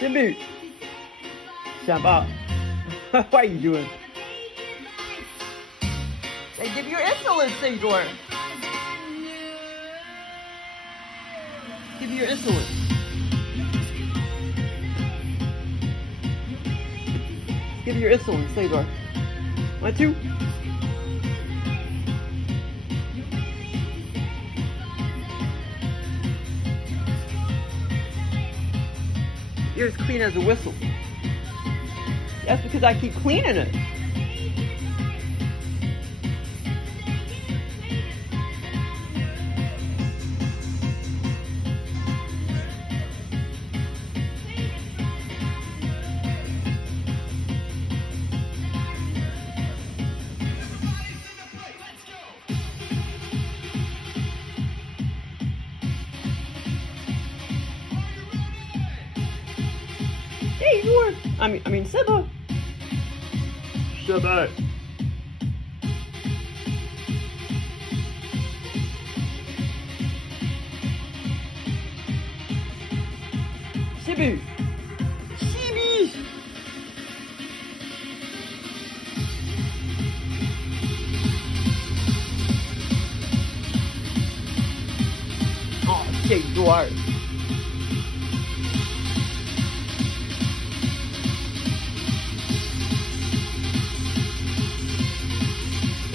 Simbu. Shabba. What are you doing? They give you insulin, Theodore. Give you your insulin. Give you your insulin, Theodore. Want to? You're as clean as a whistle. That's because I keep cleaning it. Hey, Lord. I mean, Seba. Seba. Sibu. Sibi. Oh, shit, Lord.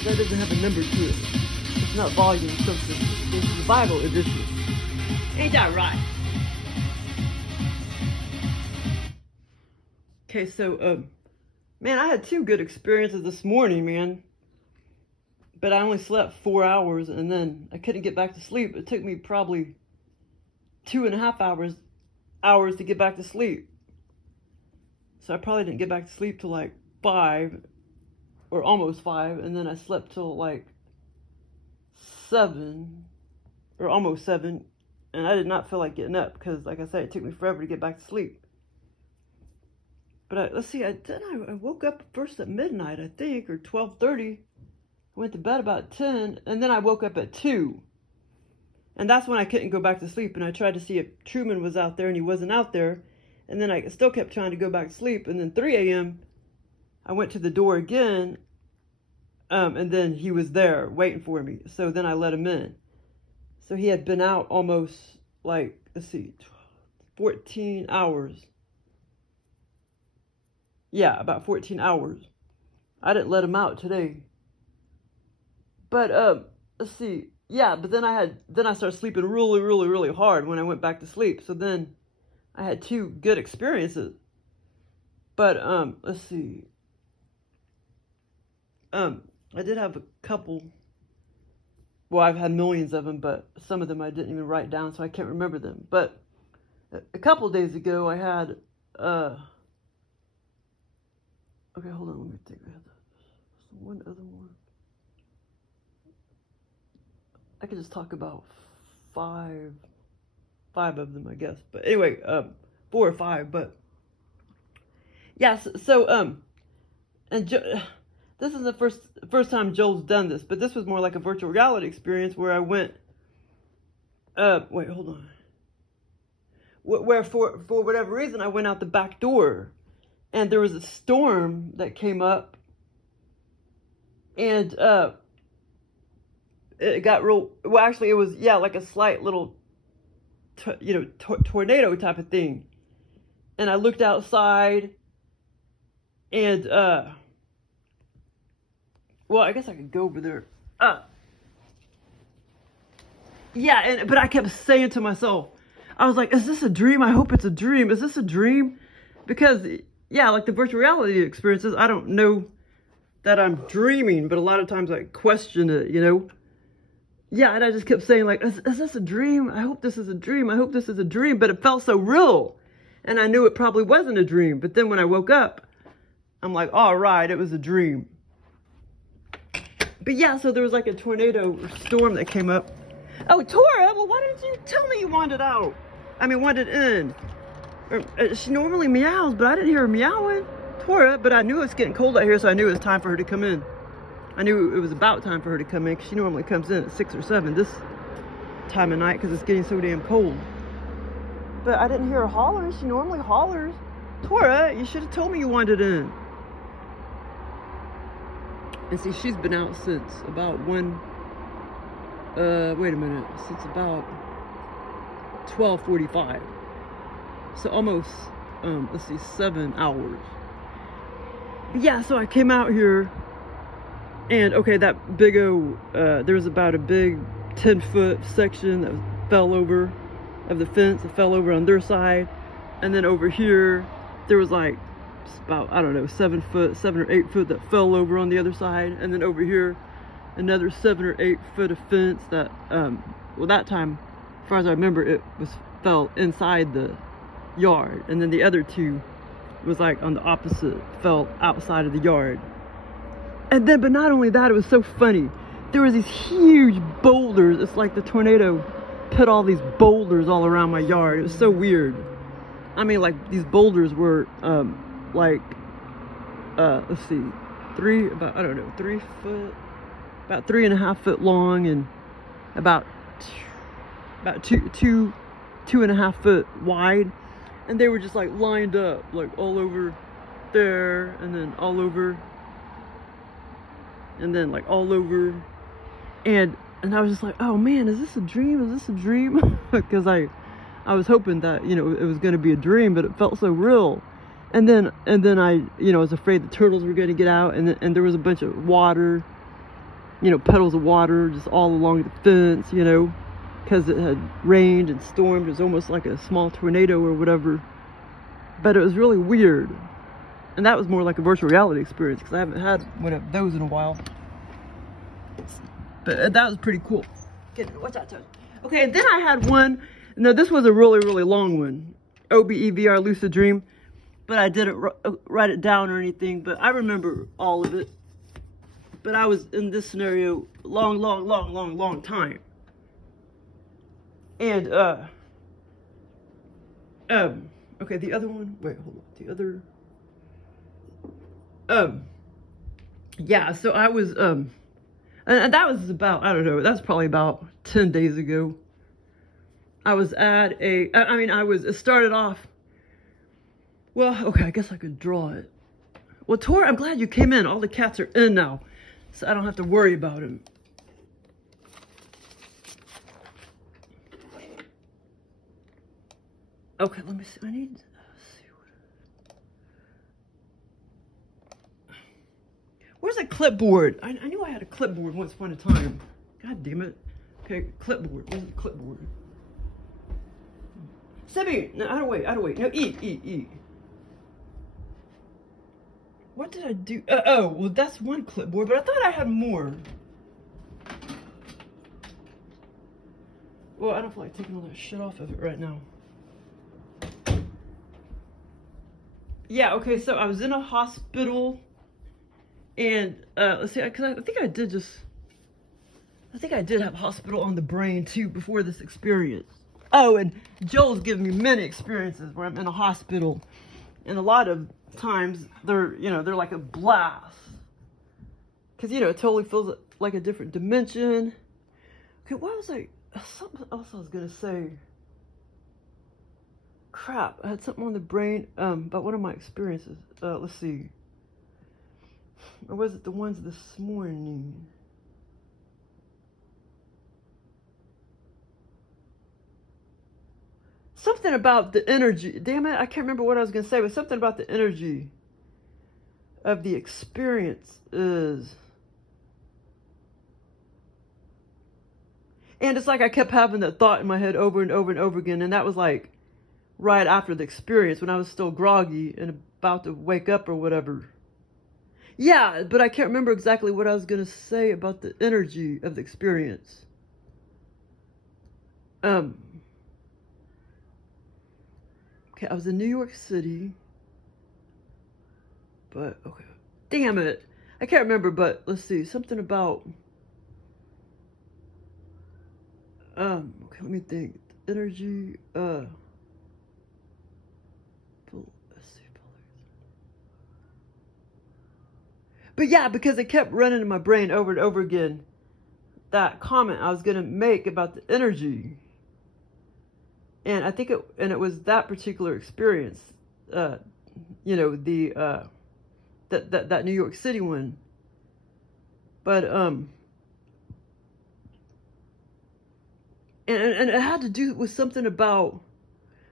That doesn't have a number to it. It's not volume something. It's the Bible edition. Ain't that right? Okay, so, man, I had 2 good experiences this morning, man. But I only slept 4 hours, and then I couldn't get back to sleep. It took me probably 2.5 hours to get back to sleep. So I probably didn't get back to sleep till like 5. Or almost 5, and then I slept till like 7, or almost 7, and I did not feel like getting up, because like I said, it took me forever to get back to sleep. But let's see, I woke up first at midnight, I think, or 12:30, I went to bed about 10, and then I woke up at 2, and that's when I couldn't go back to sleep, and I tried to see if Truman was out there, and he wasn't out there, and then I still kept trying to go back to sleep, and then 3 a.m., I went to the door again, and then he was there waiting for me. So then I let him in. So he had been out almost, like, let's see, 14 hours. Yeah, about 14 hours. I didn't let him out today. But, let's see. Yeah, but then I started sleeping really, really, really hard when I went back to sleep. So then I had 2 good experiences. But, let's see. I did have a couple, well, I've had millions of them, but some of them I didn't even write down, so I can't remember them. But a couple days ago, I had, okay, hold on, let me think. I had one other one. I could just talk about 5 of them, I guess. But anyway, 4 or 5, but, yeah, so and this is the first time Joel's done this, but this was more like a virtual reality experience where I went, wait, hold on. Where for whatever reason, I went out the back door, and there was a storm that came up, and, it got real, well, actually, it was, yeah, like a slight little, tornado type of thing. And I looked outside, and, well, I guess I could go over there. Yeah, but I kept saying to myself, I was like, is this a dream? I hope it's a dream. Is this a dream? Because, yeah, like the virtual reality experiences, I don't know that I'm dreaming, but a lot of times I question it, you know? Yeah, and I just kept saying, like, is this a dream? I hope this is a dream. I hope this is a dream. But it felt so real. And I knew it probably wasn't a dream. But then when I woke up, I'm like, all right, it was a dream. But yeah, so there was like a tornado storm that came up. Oh, Tora, well, why didn't you tell me you wanted out? I mean, wanted in. She normally meows, but I didn't hear her meowing. Tora, but I knew it was getting cold out here, so I knew it was time for her to come in. I knew it was about time for her to come in, because she normally comes in at 6 or 7 this time of night, because it's getting so damn cold. but I didn't hear her holler. She normally hollers. Tora, you should have told me you wanted in. And see, she's been out since about wait a minute, since about 12:45. So almost, let's see, 7 hours. But yeah, so I came out here, and okay, that big there was about a big 10-foot section that fell over of the fence. It fell over on their side, and then over here there was like about, I don't know, 7 or 8 foot that fell over on the other side, and then over here another 7 or 8 foot of fence that well, that time, as far as I remember, it fell inside the yard, and then the other 2 was like on the opposite, fell outside of the yard. And then, but not only that, it was so funny, there was these huge boulders. It's like the tornado put all these boulders all around my yard. It was so weird. I mean, like, these boulders were like let's see, about, I don't know, 3 foot, about 3.5 foot long, and about 2.5 foot wide. And they were just like lined up, like all over there, and then all over, and then like all over. And I was just like, oh man, is this a dream? Is this a dream? Because I was hoping that, you know, it was going to be a dream, but it felt so real. And then I, you know, was afraid the turtles were going to get out, and there was a bunch of water, you know, puddles of water just all along the fence, you know, because it had rained and stormed. It was almost like a small tornado or whatever. But it was really weird. And that was more like a virtual reality experience, because I haven't had one of those in a while. But that was pretty cool. Watch out, okay, and then I had one. No, this was a really, really long one. OBEVR Lucid Dream. But I didn't write it down or anything. But I remember all of it. But I was in this scenario long time. And, okay, the other one, wait, hold on, the other, yeah, so I was, and that was about, I don't know, that's probably about 10 days ago. I was at it started off, well, okay, I guess I could draw it. Well, Tor, I'm glad you came in. All the cats are in now, so I don't have to worry about him. Okay, let me see. I need to see where's a clipboard? I knew I had a clipboard once upon a time. God damn it. Okay, clipboard. Where's the clipboard? Sebby, no, I don't wait. No, eat. What did I do? Oh, well, that's one clipboard, but I thought I had more. Well, I don't feel like taking all that shit off of it right now. Yeah, okay, so I was in a hospital, and, let's see, because I think I did have a hospital on the brain, too, before this experience. Oh, and Joel's given me many experiences where I'm in a hospital, and a lot of times, they're like a blast. Because, you know, it totally feels like a different dimension. Okay, what was something else I was going to say. Crap, I had something on the brain about one of my experiences. Let's see. Or was it the ones this morning? Something about the energy. Damn it, I can't remember what I was going to say, but something about the energy of the experience is... And it's like I kept having that thought in my head over and over and over again, and that was like right after the experience, when I was still groggy and about to wake up or whatever. Yeah, but I can't remember exactly what I was going to say about the energy of the experience. Okay, I was in New York City. But, okay. Damn it. I can't remember, but let's see. Something about... okay, let me think. Energy, But yeah, because it kept running in my brain over and over again, that comment I was going to make about the energy. And I think it was that particular experience, you know, that New York City one. But, and it had to do with something about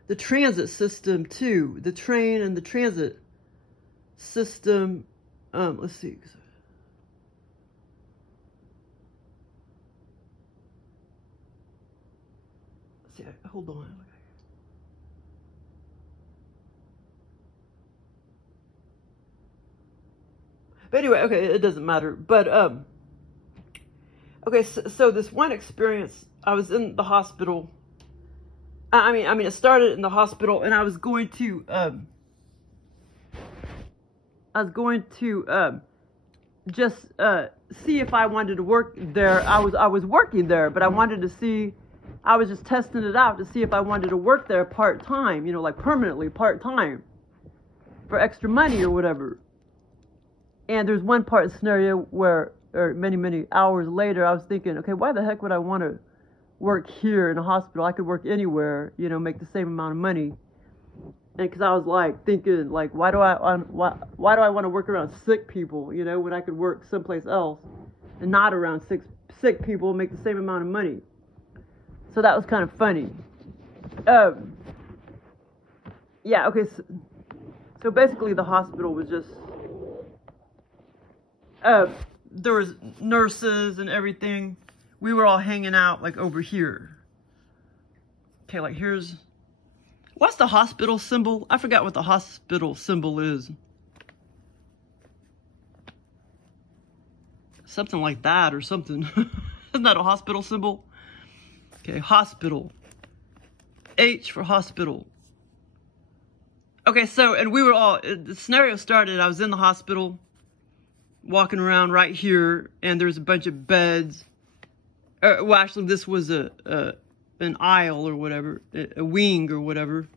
the transit system too, the train and the transit system. Let's see. Let's see, hold on. But anyway, okay, it doesn't matter. But, okay, so this one experience, I was in the hospital. I mean, it started in the hospital, and I was going to just see if I wanted to work there. I was working there, but I wanted to see. I was just testing it out to see if I wanted to work there part-time, you know, like permanently part-time for extra money or whatever. And there's one part of the scenario where, or many hours later, I was thinking, okay, why the heck would I want to work here in a hospital? I could work anywhere, you know, make the same amount of money. And because I was like thinking, like, why do I want to work around sick people, you know, when I could work someplace else and not around sick people and make the same amount of money? So that was kind of funny. Yeah, okay. So basically, the hospital was just. There was nurses and everything. We were all hanging out like over here. Okay, like here's, what's the hospital symbol? I forgot what the hospital symbol is. Something like that or something. Isn't that a hospital symbol? Okay, hospital. H for hospital. Okay, so, and we were all, the scenario started, I was in the hospital, walking around right here, and there's a bunch of beds. Well, actually, this was an aisle or whatever, a wing or whatever.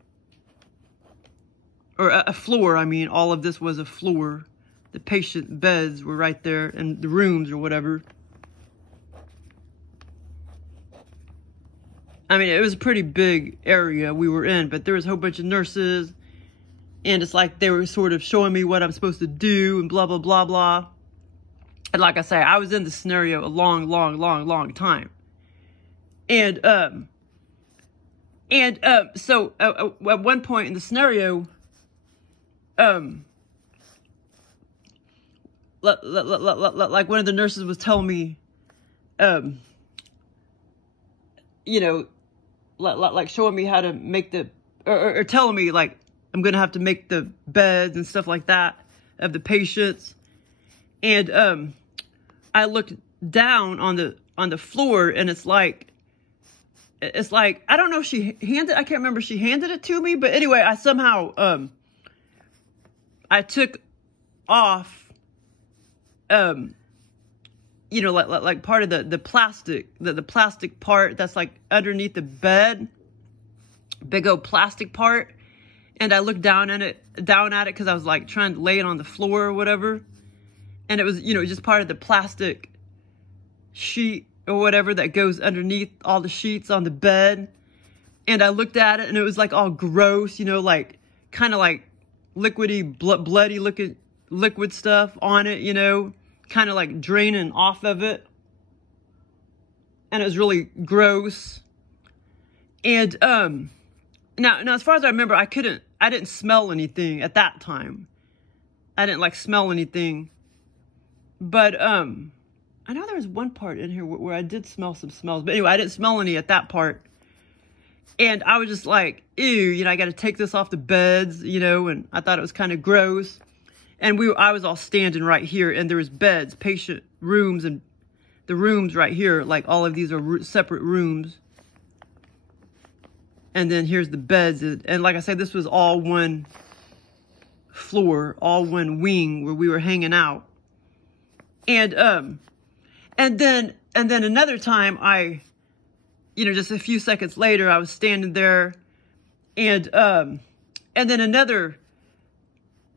Or a floor, I mean. All of this was a floor. The patient beds were right there, and the rooms or whatever. I mean, it was a pretty big area we were in, but there was a whole bunch of nurses, and it's like they were sort of showing me what I'm supposed to do, and blah, blah, blah, blah. And like I say, I was in the scenario a long time. And so at one point in the scenario, like one of the nurses was telling me, you know, like showing me how to make the, or telling me like, I'm going to have to make the beds and stuff like that of the patients. And, I looked down on the floor, and it's like, I don't know if she handed, I can't remember if she handed it to me, but anyway, I somehow, I took off, you know, like part of the plastic, the plastic part that's like underneath the bed, big old plastic part. And I looked down at it because I was like trying to lay it on the floor or whatever. And it was, you know, just part of the plastic sheet or whatever that goes underneath all the sheets on the bed. And I looked at it, and it was like all gross, you know, like kind of like liquidy, bloody looking liquid stuff on it, you know, kind of like draining off of it. And it was really gross. And now as far as I remember, I didn't smell anything at that time. I didn't like smell anything. But, I know there was one part in here where I did smell some smells. But anyway, I didn't smell any at that part. And I was just like, ew, you know, I got to take this off the beds, you know, and I thought it was kind of gross. And I was all standing right here, and there was beds, patient rooms, and the rooms right here, like all of these are separate rooms. And then here's the beds. And like I said, this was all one floor, all one wing where we were hanging out. And then another time you know, just a few seconds later, I was standing there, and then another,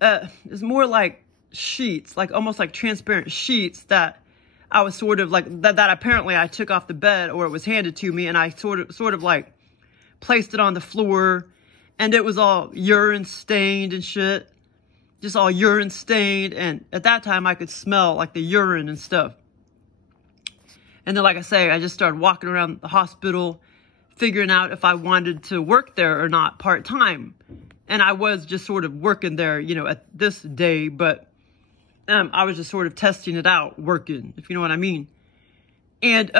it's more like sheets, like almost like transparent sheets that I was sort of like, that apparently I took off the bed, or it was handed to me, and I sort of like placed it on the floor, and it was all urine stained and shit. Just all urine stained. And at that time, I could smell like the urine and stuff. And then, like I say, I just started walking around the hospital, figuring out if I wanted to work there or not part-time. And I was just sort of working there, you know, at this day, but I was just sort of testing it out, working, if you know what I mean. And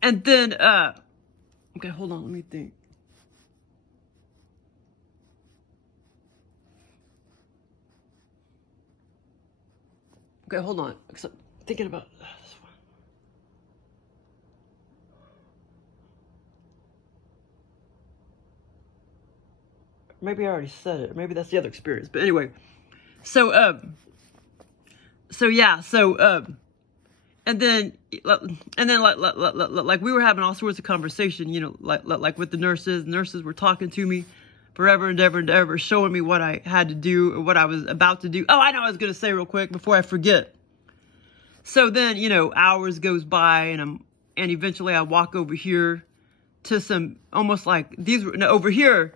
then, okay, hold on, let me think. Okay, hold on, because I'm thinking about this one. Maybe I already said it. Maybe that's the other experience. But anyway, so and then like we were having all sorts of conversation, you know, like with the nurses. Nurses were talking to me forever and ever and ever, showing me what I had to do or what I was about to do. Oh, I know what I was going to say real quick before I forget. So then, you know, hours goes by, and eventually I walk over here to some almost like over here.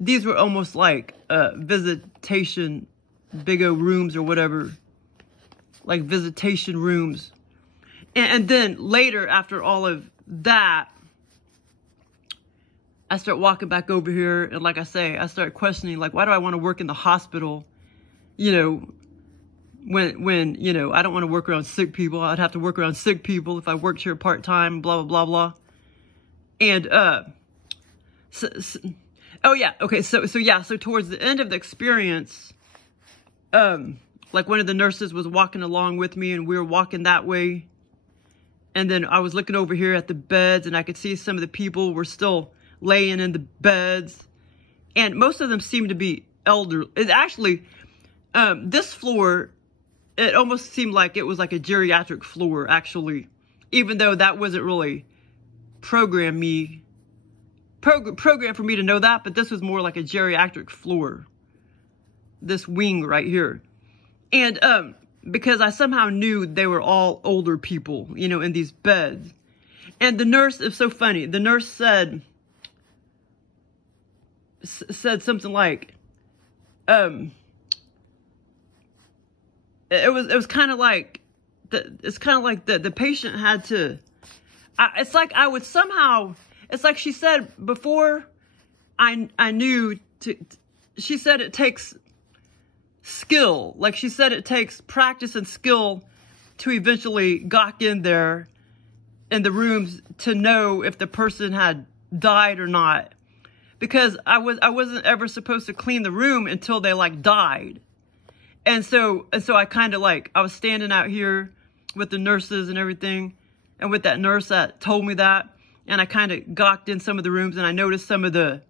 These were almost like visitation, big old rooms or whatever, like visitation rooms. And then later, after all of that, I start walking back over here. And like I say, I start questioning, like, why do I want to work in the hospital? You know, when you know, I don't want to work around sick people. I'd have to work around sick people if I worked here part-time, blah, blah, blah, blah. And, oh yeah, okay, so towards the end of the experience, like one of the nurses was walking along with me, and we were walking that way. And then I was looking over here at the beds, and I could see some of the people were still laying in the beds. And most of them seemed to be elderly. It actually, this floor, it almost seemed like it was like a geriatric floor, actually. Even though that wasn't really programmed for me to know that, but this was more like a geriatric floor. This wing right here. And because I somehow knew they were all older people, you know, in these beds. And the nurse, it's so funny. The nurse said something like, it was kind of like, the patient had to, it's like I would somehow, it's like she said before I knew she said it takes skill. Like she said it takes practice and skill to eventually gawk in there in the rooms to know if the person had died or not. Because I wasn't ever supposed to clean the room until they like died. And so I kind of like, I was standing out here with the nurses and everything, and with that nurse that told me that. And I kind of gawked in some of the rooms, and I noticed some of the,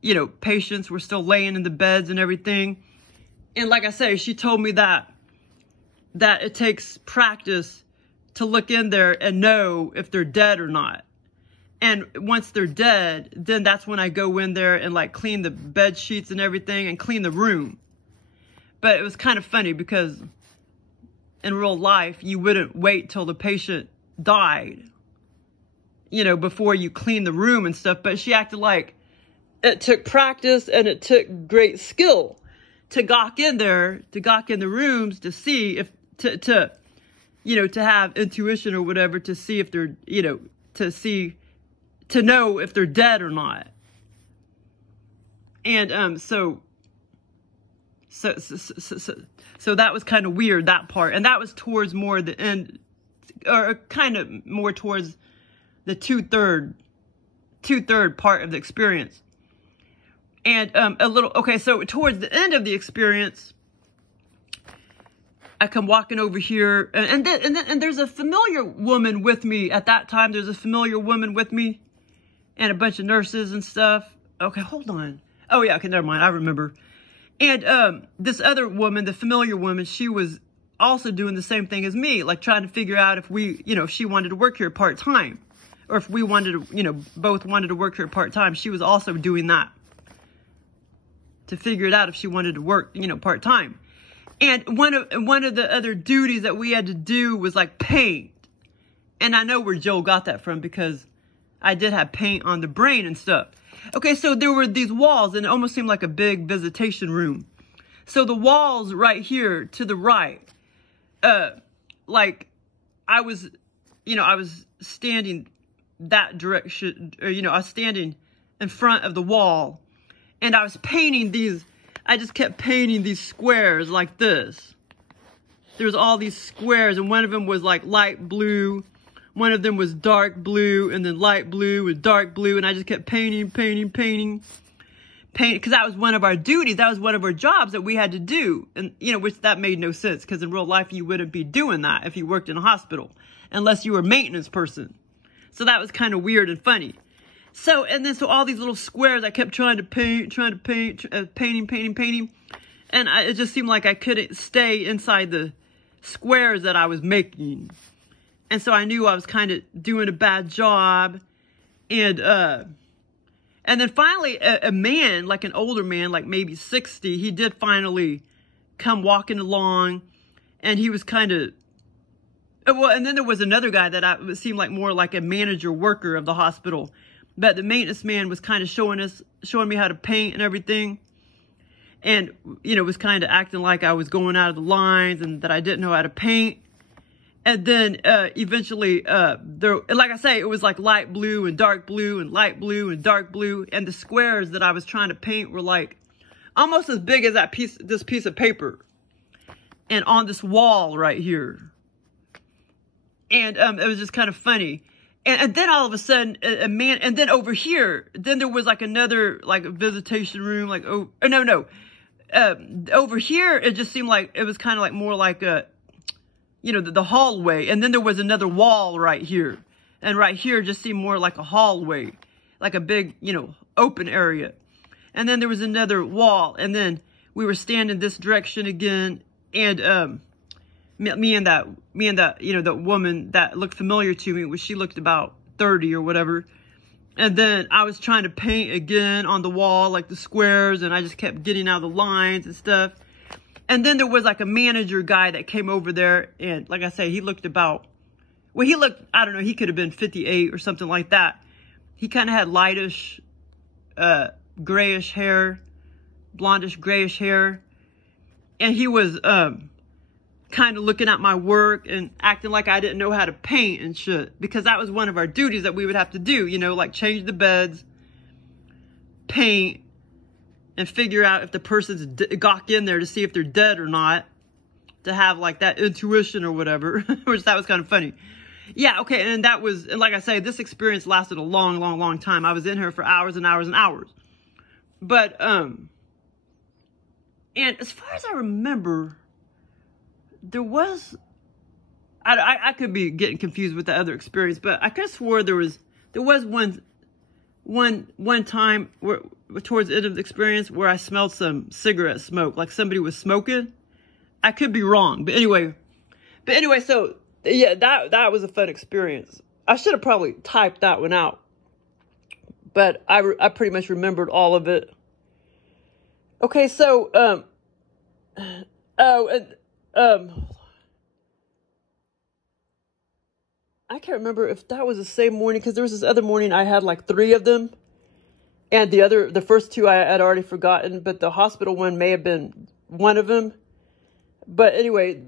you know, patients were still laying in the beds and everything. And like I say, she told me that it takes practice to look in there and know if they're dead or not. And once they're dead, then that's when I go in there and like clean the bed sheets and everything and clean the room. But it was kind of funny because in real life, you wouldn't wait till the patient died, you know, before you clean the room and stuff. But she acted like it took practice and it took great skill to gawk in there, to gawk in the rooms, to see if, to have intuition or whatever, to see if they're, you know, to know if they're dead or not. And, so that was kind of weird, that part. And that was towards more the end, or kind of more towards the two-third part of the experience. And so towards the end of the experience, I come walking over here, and there's a familiar woman with me at that time. There's a familiar woman with me, and a bunch of nurses and stuff. Okay, hold on. Oh yeah, okay, never mind. I remember. And this other woman, the familiar woman, she was also doing the same thing as me, like trying to figure out if we, you know, if she wanted to work here part-time, or if we wanted to, you know, both wanted to work here part-time. She was also doing that to figure it out if she wanted to work, you know, part-time. And one of the other duties that we had to do was like paint. And I know where Joel got that from, because I did have paint on the brain and stuff. Okay, so there were these walls, and it almost seemed like a big visitation room. So the walls right here to the right, like I was, I was standing that direction, or, I was standing in front of the wall, and I was painting these, I just kept painting these squares like this. There was all these squares, and one of them was like light blue, one of them was dark blue, and then light blue and dark blue, and I just kept painting, because that was one of our duties, that was one of our jobs that we had to do, and, which that made no sense, because in real life you wouldn't be doing that if you worked in a hospital, unless you were a maintenance person. So that was kind of weird and funny. So, and then so all these little squares I kept trying to paint, painting, and it just seemed like I couldn't stay inside the squares that I was making. And so I knew I was kind of doing a bad job. And then finally a man, like an older man, like maybe 60, he did finally come walking along, and he was kind of, well, and then there was another guy that seemed like more like a manager worker of the hospital. But the maintenance man was kind of showing me how to paint and everything. And, was kind of acting like I was going out of the lines and that I didn't know how to paint. And then, eventually, like I say, it was like light blue and dark blue and light blue and dark blue. And the squares that I was trying to paint were like almost as big as this piece of paper. And on this wall right here. And, it was just kind of funny. And then all of a sudden, a man, and then over here, then there was like another, like a visitation room, like, over here, it just seemed like, it was kind of like more like a, the hallway. And then there was another wall right here. And right here just seemed more like a hallway, like a big, open area. And then there was another wall. And then we were standing this direction again. And, me and that, that woman that looked familiar to me, she looked about 30 or whatever. And then I was trying to paint again on the wall, like the squares, and I just kept getting out of the lines and stuff. And then there was like a manager guy that came over there, and like I say, he looked about, well, I don't know, he could have been 58 or something like that. He kind of had lightish, grayish hair, blondish grayish hair. And he was, kind of looking at my work and acting like I didn't know how to paint and shit, because that was one of our duties that we would have to do, like change the beds, paint, and figure out if the person's got in there to see if they're dead or not, to have like that intuition or whatever, which that was kind of funny. Yeah, okay, and like I say, this experience lasted a long, long, long time. I was in here for hours and hours and hours. But, and as far as I remember, there was, I could be getting confused with the other experience, but I could have swore there was one time where, towards the end of the experience, where I smelled some cigarette smoke, like somebody was smoking. I could be wrong, but anyway, so yeah, that was a fun experience. I should have probably typed that one out, but I pretty much remembered all of it. Okay, so I can't remember if that was the same morning, because there was this other morning I had like 3 of them, and the first 2 I had already forgotten, but the hospital one may have been one of them. But anyway,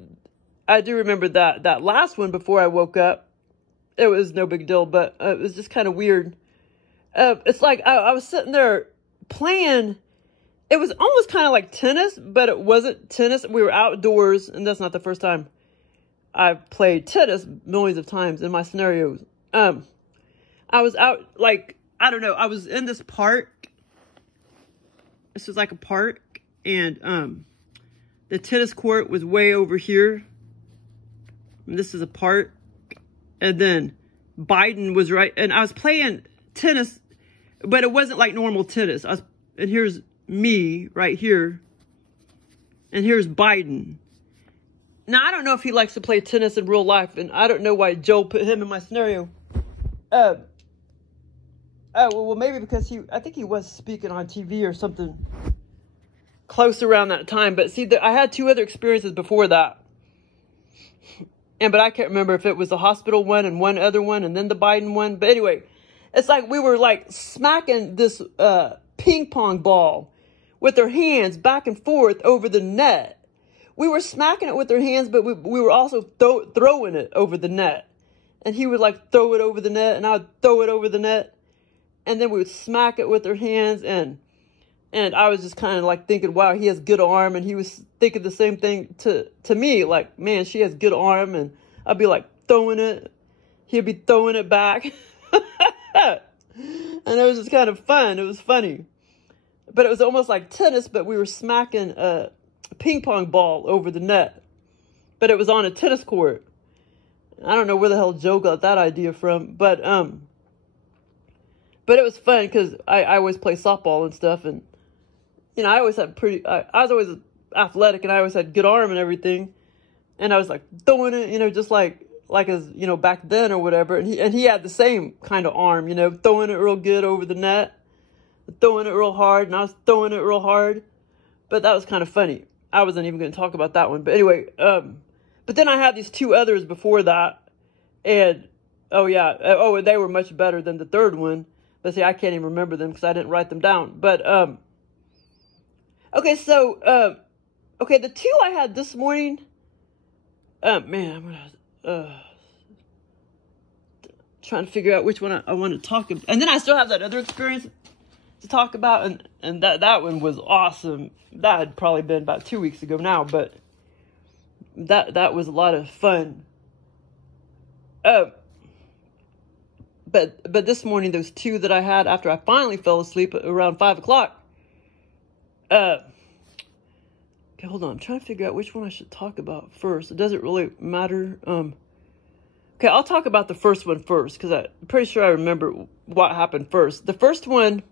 I do remember that last one before I woke up. It was no big deal, but it was just kind of weird. It's like I was sitting there playing. It was almost kind of like tennis, but it wasn't tennis. We were outdoors, and that's not the first time I've played tennis, millions of times in my scenarios. I was out, like, I don't know, I was in this park. This was like a park, and the tennis court was way over here. And this is a park. And then Bldng was right, and I was playing tennis, but it wasn't like normal tennis. And here's me right here, and here's Bldng. Now, I don't know if he likes to play tennis in real life, and I don't know why Joe put him in my scenario. Well, maybe because I think he was speaking on TV or something close around that time. But see, I had 2 other experiences before that. But I can't remember if it was the hospital one and one other one and then the Bldng one. But anyway, It's like we were like smacking this ping pong ball with our hands back and forth over the net. We were smacking it with our hands, but we were also throwing it over the net. And he would like throw it over the net, and I would throw it over the net. And then we would smack it with our hands, and I was just kind of like thinking, wow, he has good arm. And he was thinking the same thing to me, like, man, she has good arm. And I'd be like throwing it. He'd be throwing it back. And it was just kind of fun. It was funny. But it was almost like tennis, but we were smacking a ping pong ball over the net. But it was on a tennis court. I don't know where the hell Joe got that idea from. But it was fun because I always play softball and stuff. And, you know, I always had I was always athletic, and I always had good arm and everything. And I was like throwing it, you know, just like as, you know, back then or whatever. And he had the same kind of arm, you know, throwing it real good over the net, throwing it real hard, and I was throwing it real hard. But that was kind of funny. I wasn't even going to talk about that one. But anyway, but then I had these two others before that. And, and they were much better than the third one. But see, I can't even remember them because I didn't write them down. But, okay, so, the two I had this morning, man, I'm going to, trying to figure out which one I want to talk about. And then I still have that other experience to talk about, and that one was awesome. That had probably been about 2 weeks ago now, but that was a lot of fun. But this morning, those two that I had after I finally fell asleep around 5 o'clock. Okay, hold on. I'm trying to figure out which one I should talk about first. It doesn't really matter. Okay, I'll talk about the first one first, because I'm pretty sure I remember what happened first. The first one,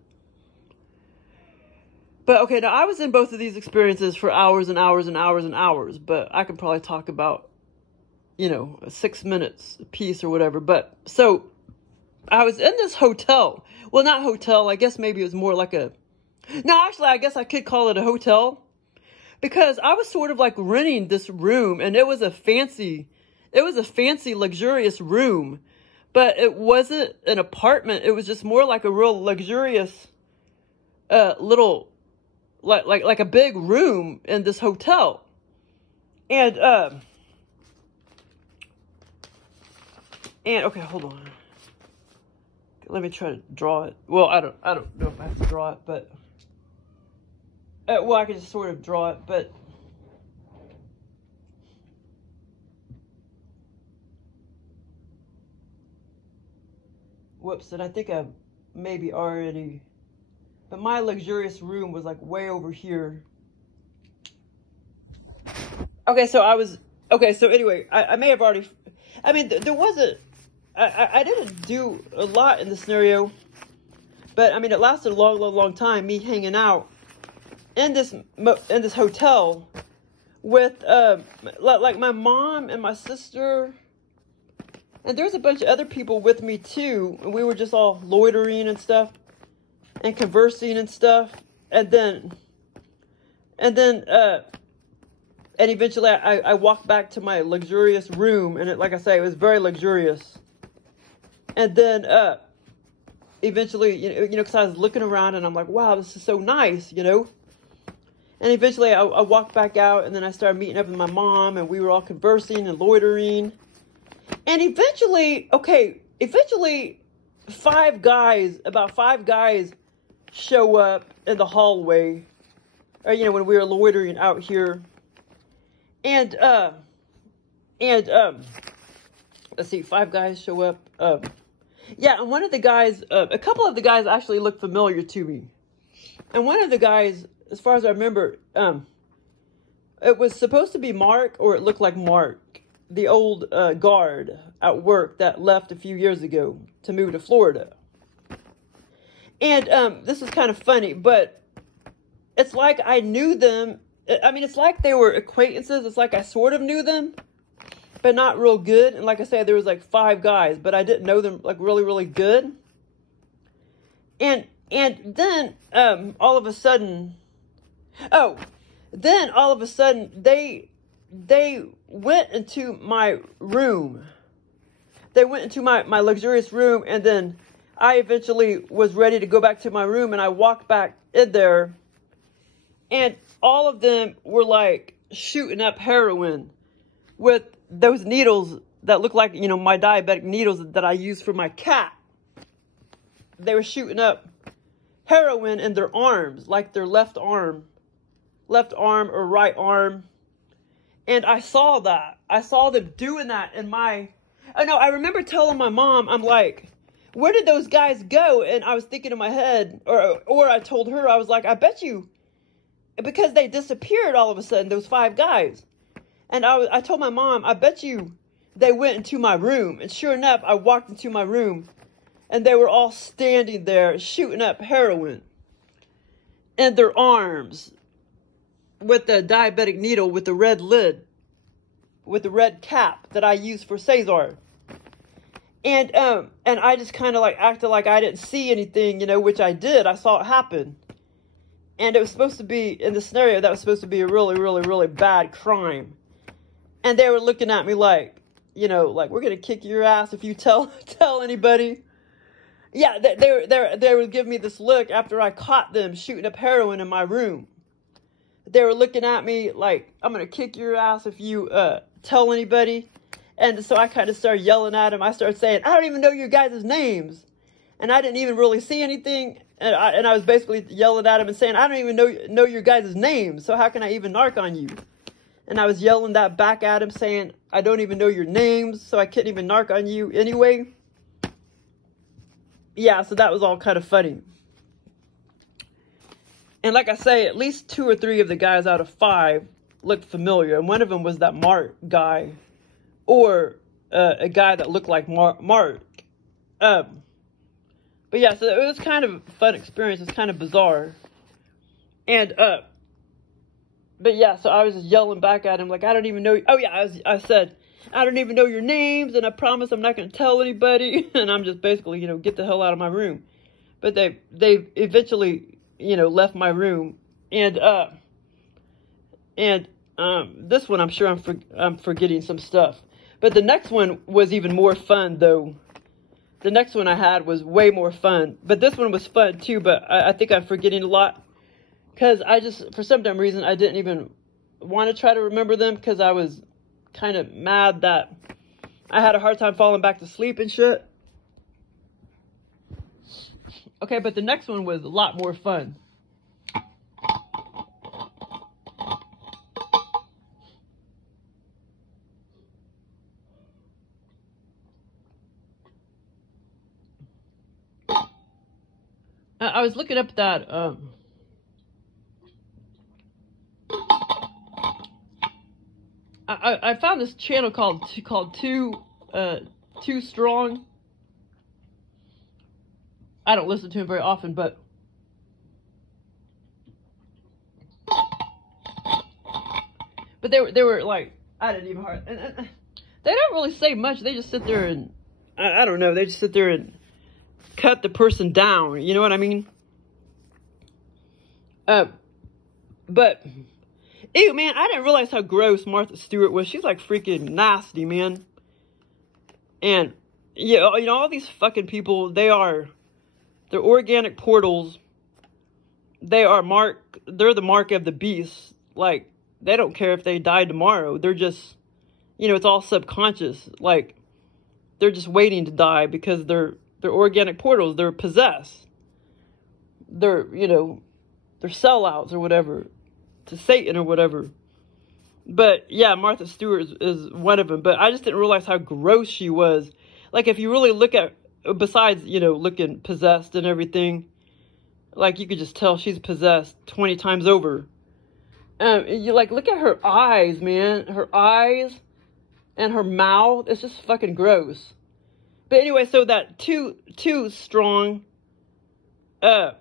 but okay, now I was in both of these experiences for hours and hours and hours and hours, but I can probably talk about, you know, 6 minutes a piece or whatever. But, so, I was in this hotel. Well, not hotel, I guess maybe it was more like no, actually, I guess I could call it a hotel. Because I was sort of like renting this room, and it was a fancy, luxurious room, but it wasn't an apartment. It was just more like a real luxurious, little, like a big room in this hotel. And okay, hold on. Let me try to draw it. Well, I don't know if I have to draw it, but. Well, I could just sort of draw it, but whoops, and I think I maybe already, but my luxurious room was like way over here. Okay, so anyway, I may have already, I mean, there wasn't, I didn't do a lot in the scenario, but I mean, it lasted a long time, me hanging out in this hotel with like my mom and my sister, and there's a bunch of other people with me too, and we were just all loitering and stuff and conversing and stuff, and eventually I walked back to my luxurious room, and like I say, it was very luxurious. And then eventually, you know, because I was looking around and I'm like, wow, this is so nice, you know. And eventually I walked back out, and then I started meeting up with my mom, and we were all conversing and loitering. And eventually, about five guys show up in the hallway, or, you know, when we were loitering out here. And let's see, 5 guys show up. Yeah, and one of the guys, a couple of the guys actually looked familiar to me. And one of the guys, as far as I remember, it was supposed to be Mark, or it looked like Mark, the old guard at work that left a few years ago to move to Florida. And this is kind of funny, but it's like I knew them. I mean, it's like they were acquaintances. It's like I sort of knew them, but not real good. And like I said, there was like 5 guys, but I didn't know them like really, really good. And then all of a sudden, they went into my room. They went into my luxurious room, and then I eventually was ready to go back to my room, and I walked back in there, and all of them were like shooting up heroin with those needles that look like, you know, my diabetic needles that I use for my cat. They were shooting up heroin in their arms, like their left arm or right arm. And I saw that. I saw them doing that in my... Oh, no, I remember telling my mom, I'm like, where did those guys go? And I was thinking in my head, or I told her, I was like, I bet you, because they disappeared all of a sudden, those 5 guys. And I told my mom, I bet you they went into my room. And sure enough, I walked into my room, and they were all standing there shooting up heroin in their arms with the diabetic needle with the red lid, with the red cap that I use for Cesar. And I just kind of like acted like I didn't see anything, you know, which I did. I saw it happen. And it was supposed to be, in the scenario, that was supposed to be a really, really, really bad crime. And they were looking at me like, you know, like, we're going to kick your ass if you tell anybody. Yeah, they would give me this look after I caught them shooting up heroin in my room. They were looking at me like, I'm going to kick your ass if you tell anybody. And so I kind of started yelling at him. I started saying, I don't even know your guys' names. And I didn't even really see anything. And I was basically yelling at him and saying, I don't even know your guys' names. So how can I even narc on you? And I was yelling that back at him, saying, I don't even know your names, so I couldn't even narc on you anyway. Yeah, so that was all kind of funny. And like I say, at least 2 or 3 of the guys out of 5 looked familiar. And one of them was that Mark guy. Or a guy that looked like Mark. But yeah, so it was kind of a fun experience. It's kind of bizarre. And, but yeah, so I was just yelling back at him like, I don't even know. Oh yeah, I said, I don't even know your names, and I promise I'm not going to tell anybody. And I'm just basically, you know, get the hell out of my room. But they eventually, you know, left my room. And this one, I'm sure I'm forgetting some stuff. But the next one was even more fun, though. The next one I had was way more fun. But this one was fun, too. But I think I'm forgetting a lot. Because I just, for some damn reason, I didn't even want to try to remember them. Because I was kind of mad that I had a hard time falling back to sleep and shit. Okay, but the next one was a lot more fun. I was looking up that, I found this channel called Too Strong. I don't listen to him very often, but they were like, I didn't even and they don't really say much. They just sit there and I don't know. They just sit there and cut the person down. You know what I mean? But ew, man, I didn't realize how gross Martha Stewart was. She's like freaking nasty, man. And yeah, you know, all these fucking people, they're organic portals. They're the mark of the beast. Like, they don't care if they die tomorrow. They're just, you know, it's all subconscious. Like, they're just waiting to die because they're organic portals. They're possessed. They're, you know, they're sellouts or whatever to Satan or whatever. But yeah, Martha Stewart is one of them. But I just didn't realize how gross she was. Like, if you really look at, besides, you know, looking possessed and everything, like, you could just tell she's possessed 20 times over. You like, look at her eyes, man. Her eyes and her mouth. It's just fucking gross. But anyway, so that too strong. Yeah,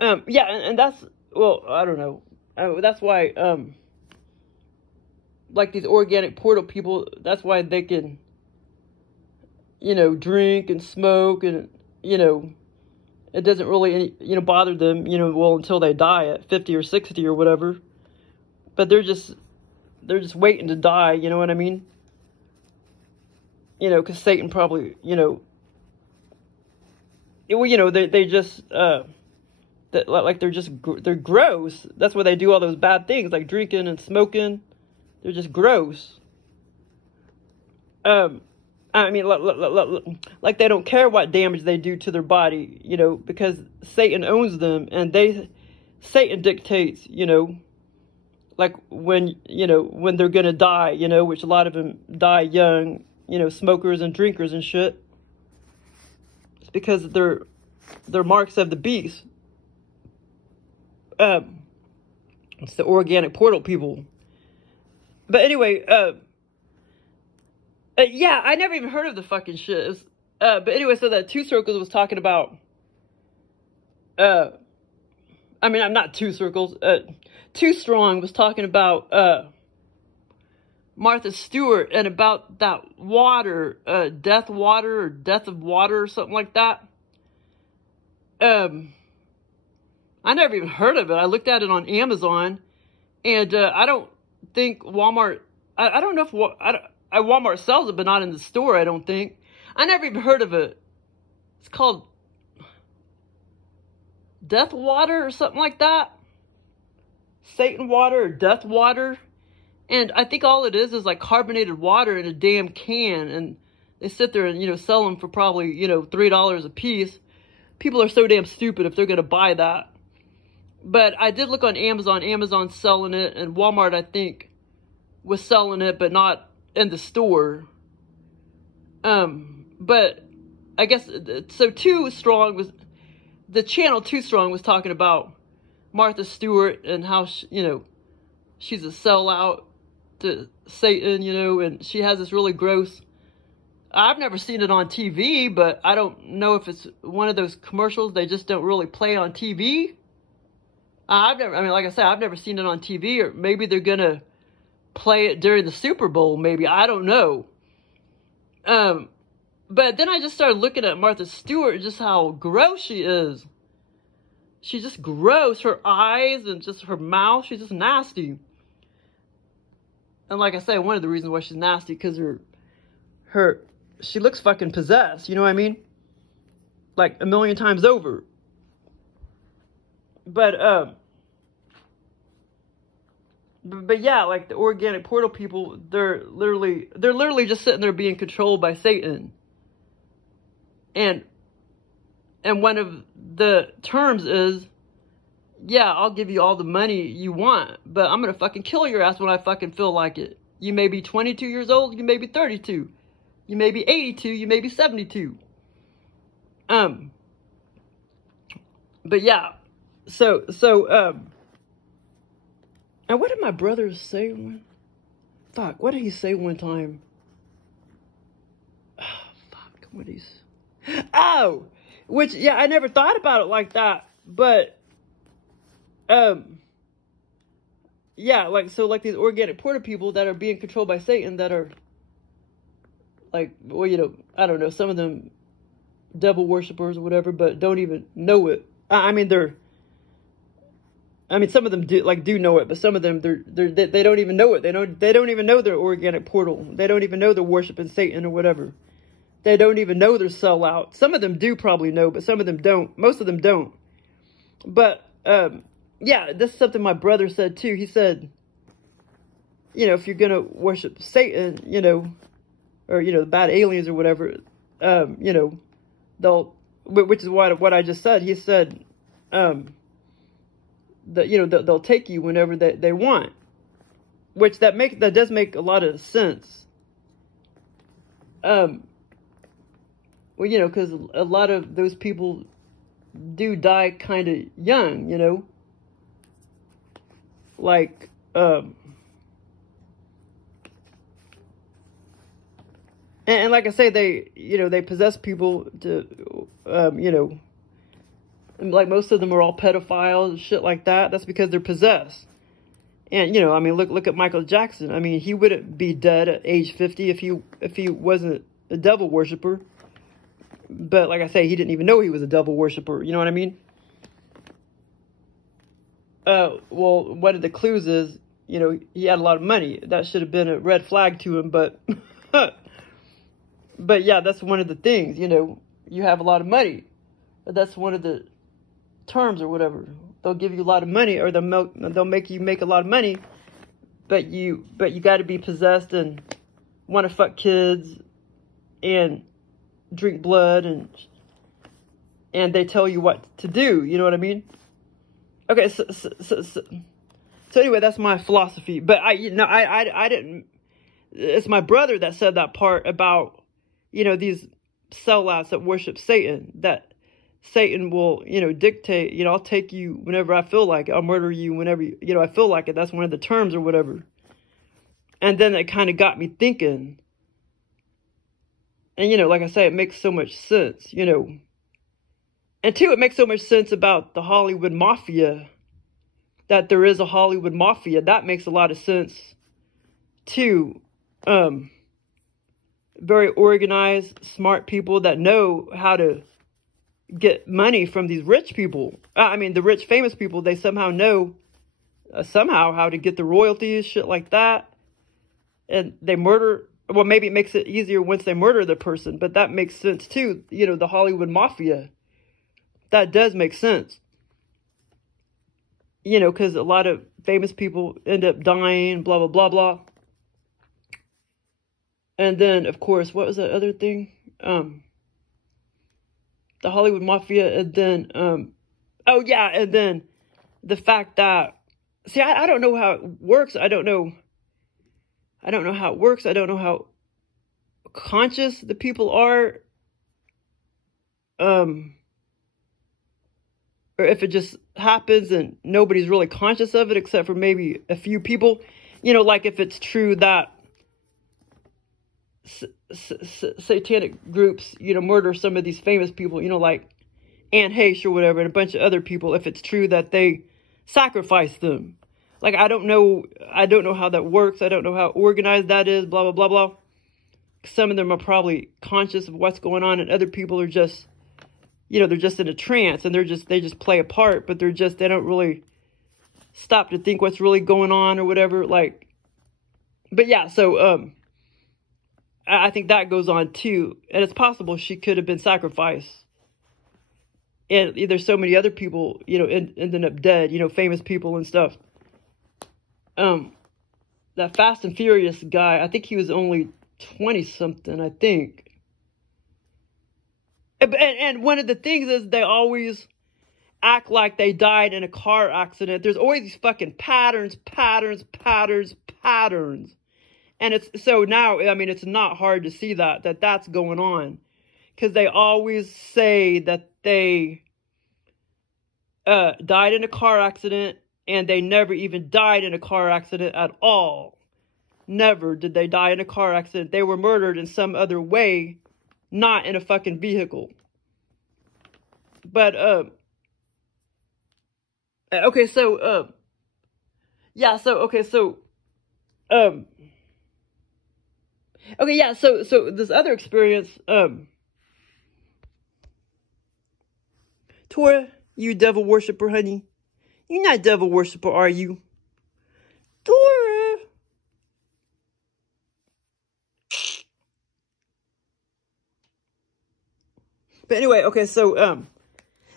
and that's, well, I don't know. That's why, like these organic portal people, that's why they can, you know, drink and smoke and, you know, it doesn't really, you know, bother them, you know, well, until they die at 50 or 60 or whatever. But they're just waiting to die, you know what I mean? you know, because Satan probably, you know, they just, like they're gross. That's why they do all those bad things, like drinking and smoking. They're just gross. I mean, like they don't care what damage they do to their body, you know, because Satan owns them, and Satan dictates, you know, like when they're gonna die, you know, which a lot of them die young, you know, smokers and drinkers and shit. It's because they're marks of the beast. It's the organic portal people. But anyway, yeah, I never even heard of the fucking shit. But anyway, so that Two Circles was talking about, I mean, I'm not Two Circles, Too Strong was talking about, Martha Stewart and about that water, death water or death of water or something like that. I never even heard of it. I looked at it on Amazon, and, I don't think Walmart, I don't know if, Walmart sells it, but not in the store, I don't think. I never even heard of it. It's called Death Water or something like that. Satan water or death water. And I think all it is like carbonated water in a damn can. And they sit there and, you know, sell them for probably, you know, $3 a piece. People are so damn stupid if they're going to buy that. But I did look on Amazon. Amazon's selling it. And Walmart, I think, was selling it, but not in the store. But I guess, so Too Strong was, the channel Too Strong was talking about Martha Stewart and how, you know, she's a sellout to Satan, you know, and she has this really gross, I've never seen it on TV, but I don't know if it's one of those commercials they just don't really play on TV. I mean, like I said, I've never seen it on TV, or maybe they're gonna play it during the Super Bowl, maybe. I don't know. But then I just started looking at Martha Stewart, just how gross she is. She's just gross. Her eyes and just her mouth, she's just nasty. And like I said, one of the reasons why she's nasty, because she looks fucking possessed, you know what I mean? Like a million times over. But yeah, like the organic portal people, they're literally just sitting there being controlled by Satan. And one of the terms is, yeah, I'll give you all the money you want, but I'm gonna fucking kill your ass when I fucking feel like it. You may be 22 years old, you may be 32, you may be 82, you may be 72. But yeah, so and what did my brother say what did he say one time? Oh, fuck, what did he say? Oh, which, yeah, I never thought about it like that, but, yeah, like, so, like, these organic portal people that are being controlled by Satan, that are, like, well, you know, I don't know, some of them devil worshippers or whatever, but don't even know it. I mean, some of them do know it, but some of them, they don't even know it. They don't even know their organic portal. They don't even know they're worshiping Satan or whatever. They don't even know they're sellout. Some of them do probably know, but some of them don't. Most of them don't. But, yeah, this is something my brother said too. He said, you know, if you're going to worship Satan, you know, or, you know, the bad aliens or whatever, you know, which is what I just said. He said, that, you know, they'll take you whenever they want, which that does make a lot of sense. Well, you know, because a lot of those people do die kind of young, you know, like, and like I say, they possess people to, you know, like most of them are all pedophiles and shit like that. That's because they're possessed. And, you know, I mean, look at Michael Jackson. I mean, he wouldn't be dead at age 50 if he wasn't a devil worshiper. But like I say, he didn't even know he was a devil worshiper. You know what I mean? Well, one of the clues is, you know, he had a lot of money. That should have been a red flag to him, but But yeah, that's one of the things, you know, you have a lot of money. But that's one of the terms or whatever. They'll give you a lot of money, or they'll make you make a lot of money, but you got to be possessed and want to fuck kids and drink blood, and they tell you what to do. You know what I mean? Okay, so anyway, that's my philosophy. But I didn't. It's my brother that said that part about, you know, these sellouts that worship Satan, that Satan will, you know, dictate, you know, I'll take you whenever I feel like it. I'll murder you whenever, you know, I feel like it. That's one of the terms or whatever. And then it kind of got me thinking. And, you know, like I say, it makes so much sense, you know. And two, it makes so much sense about the Hollywood mafia, that there is a Hollywood mafia. That makes a lot of sense, too. Very organized, smart people that know how to get money from these rich people. I mean, the rich, famous people, they somehow know somehow how to get the royalties, shit like that. And they murder. Well, maybe it makes it easier once they murder the person, but that makes sense too. You know, the Hollywood mafia. That does make sense. You know, because a lot of famous people end up dying, blah, blah, blah, blah. And then, of course, what was that other thing? The Hollywood mafia, and then, oh yeah, and then the fact that, see, I don't know how it works. I don't know how it works. I don't know how conscious the people are. Or if it just happens and nobody's really conscious of it except for maybe a few people. You know, like if it's true that satanic groups, you know, murder some of these famous people, you know, like Anne Heche or whatever, and a bunch of other people, if it's true that they sacrifice them. Like, I don't know how that works. I don't know how organized that is, blah, blah, blah, blah. Some of them are probably conscious of what's going on, and other people are just, you know, they're just in a trance, and they just play a part, but they don't really stop to think what's really going on or whatever. Like, but yeah, so, I think that goes on too. And it's possible she could have been sacrificed. And there's so many other people, you know, ending up dead, you know, famous people and stuff. That Fast and Furious guy, I think he was only 20-something, I think. And one of the things is they always act like they died in a car accident. There's always these fucking patterns. And it's, so now, I mean, it's not hard to see that's going on. Because they always say that they died in a car accident, and they never even died in a car accident at all. Never did they die in a car accident. They were murdered in some other way, not in a fucking vehicle. But, okay, so, yeah, so, okay, so, okay, yeah, so this other experience, Tora, you devil worshiper, honey. You're not devil worshiper, are you? Tora! But anyway, okay, so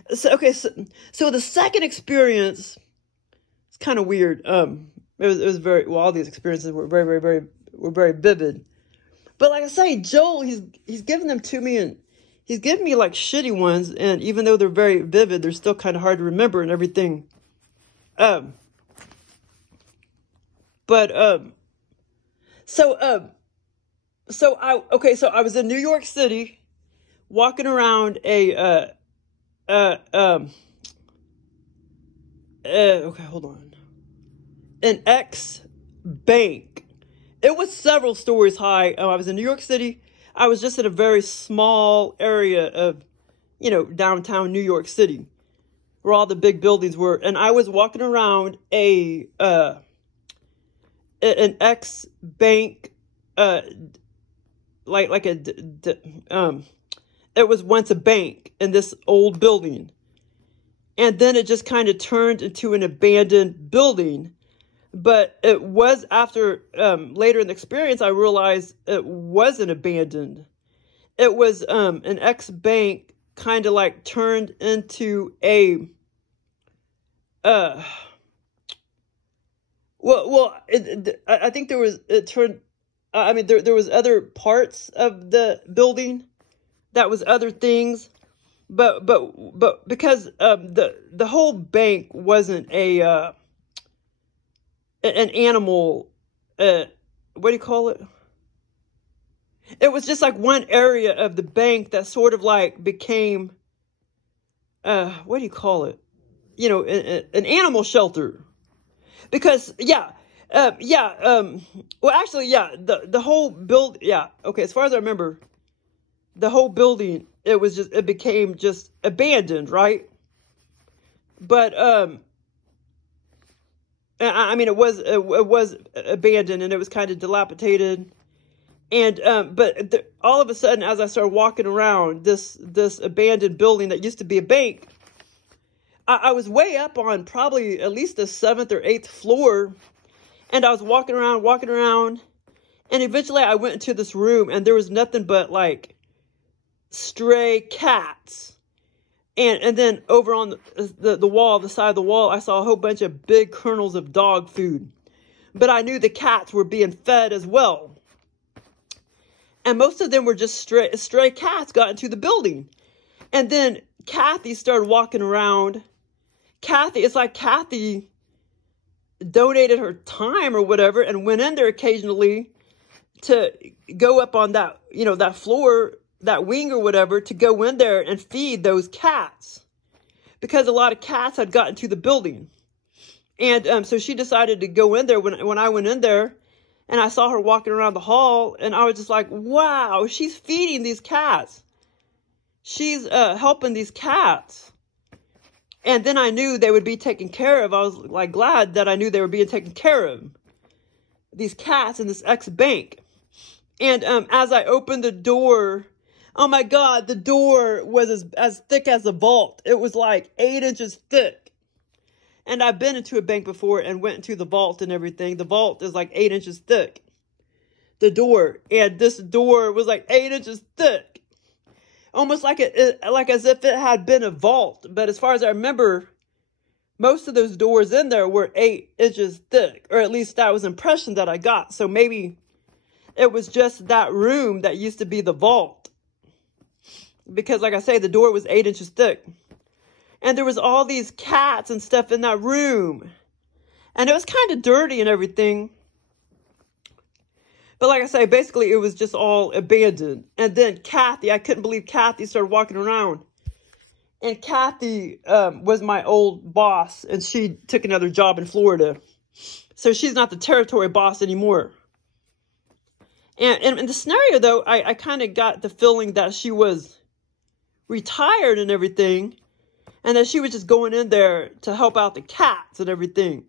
the second experience, it's kind of weird. It was very, well, all these experiences were very vivid. But like I say, Joel, he's giving them to me, and he's giving me like shitty ones, and even though they're very vivid, they're still kind of hard to remember and everything. So I was in New York City, walking around okay, hold on, an ex-bank. It was several stories high. I was in New York City. I was just in a very small area of, you know, downtown New York City, where all the big buildings were. And I was walking around an ex-bank, it was once a bank in this old building. And then it just kind of turned into an abandoned building. But it was after, later in the experience, I realized it wasn't abandoned. it was an ex-bank kind of like turned into a I think there was there was other parts of the building that was other things, but because the whole bank wasn't an animal, what do you call it? It was just like one area of the bank that sort of like became, what do you call it? You know, an animal shelter. Because, well, actually, the whole build, okay, as far as I remember, the whole building, it became just abandoned, right? But, I mean, it was abandoned, and it was kind of dilapidated. And, all of a sudden, as I started walking around this abandoned building that used to be a bank, I was way up on probably at least the 7th or 8th floor. And I was walking around. And eventually I went into this room, and there was nothing but like stray cats. And then over on the wall, the side of the wall, I saw a whole bunch of big kernels of dog food. But I knew the cats were being fed as well. And most of them were just stray cats got into the building. And then Kathy started walking around. It's like Kathy donated her time or whatever and went in there occasionally to go up on that, you know, that floor, that wing or whatever, to go in there and feed those cats. Because a lot of cats had gotten to the building. And so she decided to go in there when I went in there. And I saw her walking around the hall, and I was just like, wow, she's feeding these cats. She's helping these cats. And then I knew they would be taken care of. I was like glad that I knew they were being taken care of. These cats in this ex-bank. And as I opened the door, oh my God, the door was as thick as a vault. It was like 8 inches thick. And I've been into a bank before and went into the vault and everything. The vault is like 8 inches thick. The door. And this door was like 8 inches thick. Almost like like as if it had been a vault. But as far as I remember, most of those doors in there were 8 inches thick. Or at least that was the impression that I got. So maybe it was just that room that used to be the vault. Because like I say, the door was 8 inches thick. And there was all these cats and stuff in that room. And it was kind of dirty and everything. But like I say, basically it was just all abandoned. And then Kathy, I couldn't believe Kathy started walking around. And Kathy was my old boss. And she took another job in Florida. So she's not the territory boss anymore. And in the scenario, though, I kind of got the feeling that she was retired and everything. And that she was just going in there to help out the cats and everything.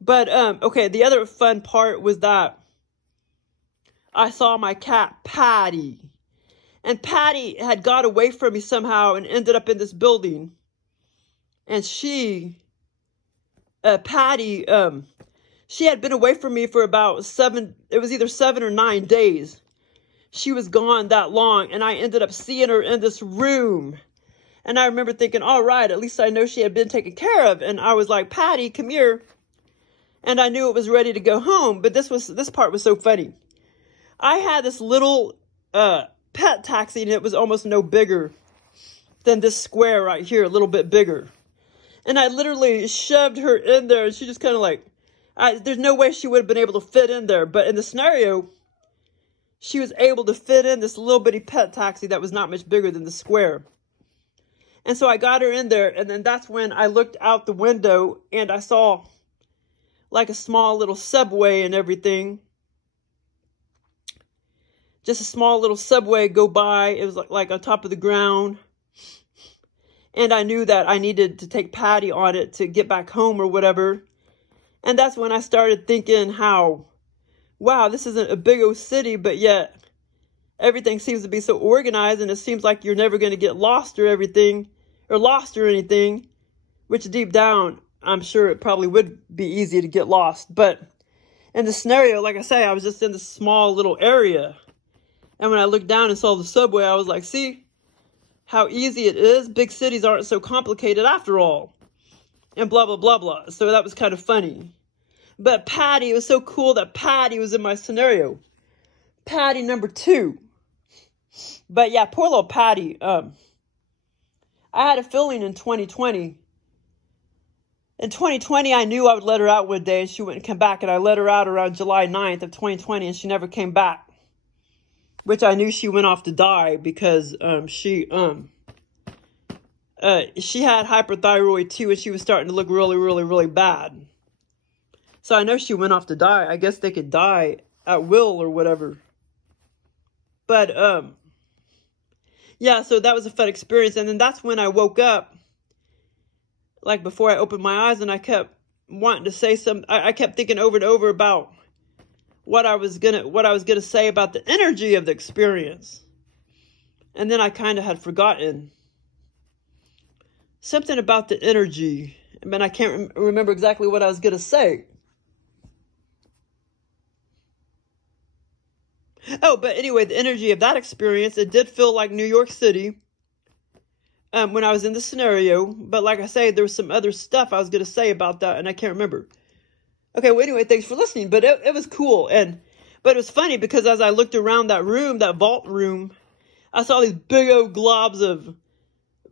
But, okay, the other fun part was that I saw my cat, Patty. And Patty had got away from me somehow and ended up in this building. And Patty, she had been away from me for about it was either 7 or 9 days. She was gone that long, and I ended up seeing her in this room. And I remember thinking, all right, at least I know she had been taken care of. And I was like, Patty, come here. And I knew it was ready to go home. But this part was so funny. I had this little pet taxi, and it was almost no bigger than this square right here, a little bit bigger. And I literally shoved her in there, and she just kind of like, there's no way she would have been able to fit in there. But in the scenario, she was able to fit in this little bitty pet taxi that was not much bigger than the square. And so I got her in there, and then that's when I looked out the window, and I saw like a small little subway and everything. Just a small little subway go by. It was like on top of the ground. And I knew that I needed to take Patty on it to get back home or whatever. And that's when I started thinking how, wow, this isn't a big old city, but yet everything seems to be so organized, and it seems like you're never going to get lost or anything, which deep down, I'm sure it probably would be easy to get lost. But in the scenario, like I say, I was just in this small little area, And when I looked down and saw the subway, I was like, see how easy it is? Big cities aren't so complicated after all. And blah, blah, blah, blah. So that was kind of funny. But Patty, it was so cool that Patty was in my scenario. Patty number 2. But yeah, poor little Patty. I had a feeling in 2020. In 2020, I knew I would let her out one day and she wouldn't come back. And I let her out around July 9th of 2020 and she never came back. Which I knew she went off to die because she had hyperthyroid too and she was starting to look really, really, really bad. So I know she went off to die. I guess they could die at will or whatever. But, yeah, so that was a fun experience. And then that's when I woke up, like before I opened my eyes, and I kept wanting to say I kept thinking over and over about what I was gonna say about the energy of the experience. And then I kind of had forgotten something about the energy. I mean, I can't remember exactly what I was gonna say. Oh, but anyway, the energy of that experience, it did feel like New York City when I was in the scenario. But like I say, there was some other stuff I was going to say about that, and I can't remember. Okay, well, anyway, thanks for listening. But it was cool. But it was funny because as I looked around that room, that vault room, I saw these big old globs of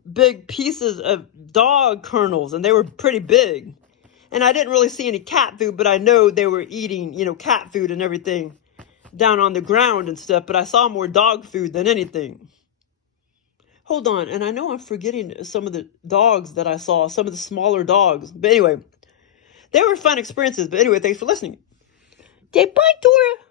big pieces of dog kernels, and they were pretty big. And I didn't really see any cat food, but I know they were eating, cat food and everything down on the ground and stuff, but I saw more dog food than anything. Hold on, and I know I'm forgetting some of the dogs that I saw, some of the smaller dogs. But anyway, they were fun experiences. But anyway, thanks for listening. Okay, bye, Dora.